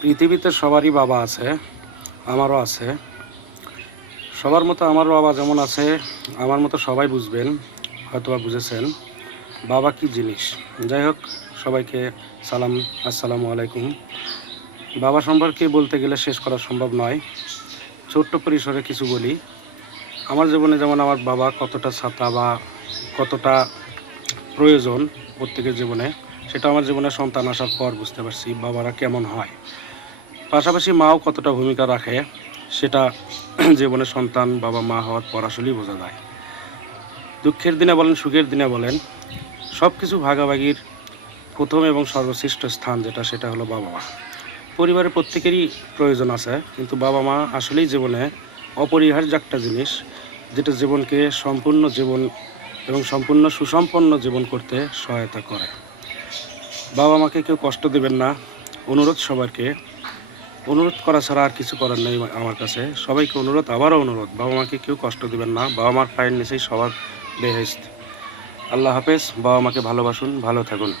পৃথিবীতে সবারই বাবা আছে, আমারও আছে। সবার মতো আমার বাবা যেমন আছে, আমার মতো সবাই বুঝবেন, হয়তোবা বুঝেছেন বাবা কী জিনিস। যাই হোক, সবাইকে সালাম, আসসালামু আলাইকুম। বাবা সম্পর্কে বলতে গেলে শেষ করা সম্ভব নয়। ছোট্ট পরিসরে কিছু বলি। আমার জীবনে যেমন আমার বাবা কতটা ছাতা বা কতটা প্রয়োজন প্রত্যেকের জীবনে, সেটা আমার জীবনে সন্তান আসার পর বুঝতে পারছি বাবারা কেমন হয়। পাশাপাশি মাও কতটা ভূমিকা রাখে সেটা জীবনে সন্তান বাবা মা হওয়ার পর আসলেই বোঝা যায়। দুঃখের দিনে বলেন, সুখের দিনে বলেন, সব কিছু ভাগাভাগির প্রথম এবং সর্বশ্রেষ্ঠ স্থান যেটা, সেটা হলো বাবা মা। পরিবারের প্রত্যেকেরই প্রয়োজন আছে, কিন্তু বাবা মা আসলেই জীবনে অপরিহার্য একটা জিনিস, যেটা জীবনকে সম্পূর্ণ জীবন এবং সম্পূর্ণ সুসম্পন্ন জীবন করতে সহায়তা করে। বাবা মাকে কেউ কষ্ট দেবেন না, অনুরোধ সবাইকে। অনুরোধ করা ছাড়া আর কিছু করার নেই আমার কাছে। সবাইকে অনুরোধ, আবারও অনুরোধ, বাবা মাকে কেউ কষ্ট দেবেন না। বাবা মার পায়ের নিচেই সবার বেহেশত। আল্লাহ হাফেজ। বাবা মাকে ভালোবাসুন, ভালো থাকুন।